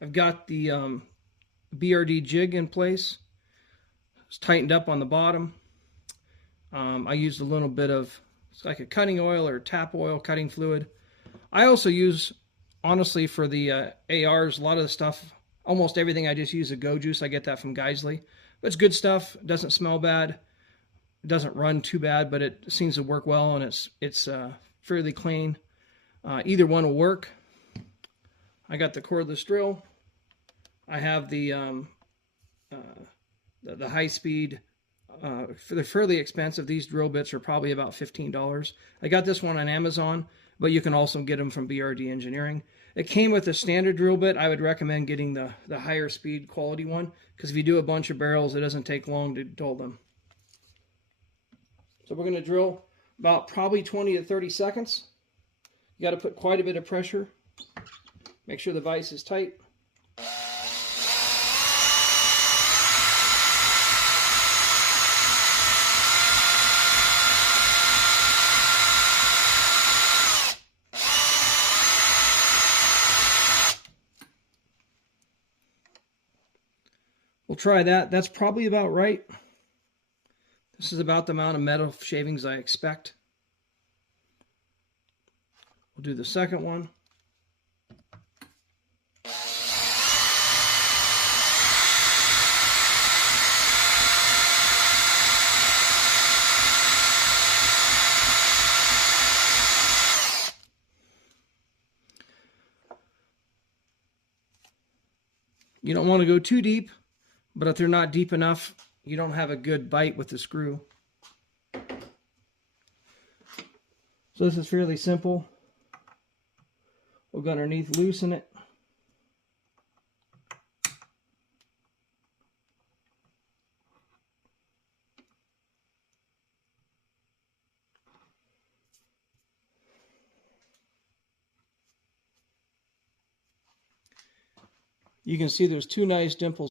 I've got the BRD jig in place. It's tightened up on the bottom. I used a little bit of, it's like a cutting oil or tap oil, cutting fluid. I also use, honestly, for the ARs, a lot of the stuff, almost everything I just use a Go Juice. I get that from Geisley. But it's good stuff. It doesn't smell bad. It doesn't run too bad, but it seems to work well, and it's fairly clean. Either one will work. I got the cordless drill. I have the high speed. They're fairly expensive. These drill bits are probably about $15. I got this one on Amazon, but you can also get them from BRD Engineering. It came with a standard drill bit. I would recommend getting the higher speed quality one, because if you do a bunch of barrels, it doesn't take long to dull them. So we're going to drill about probably 20 to 30 seconds. You got to put quite a bit of pressure. Make sure the vise is tight. We'll try that. That's probably about right. This is about the amount of metal shavings I expect. We'll do the second one. You don't want to go too deep, but if they're not deep enough, you don't have a good bite with the screw. So this is fairly simple. We'll go underneath, loosen it. You can see there's two nice dimples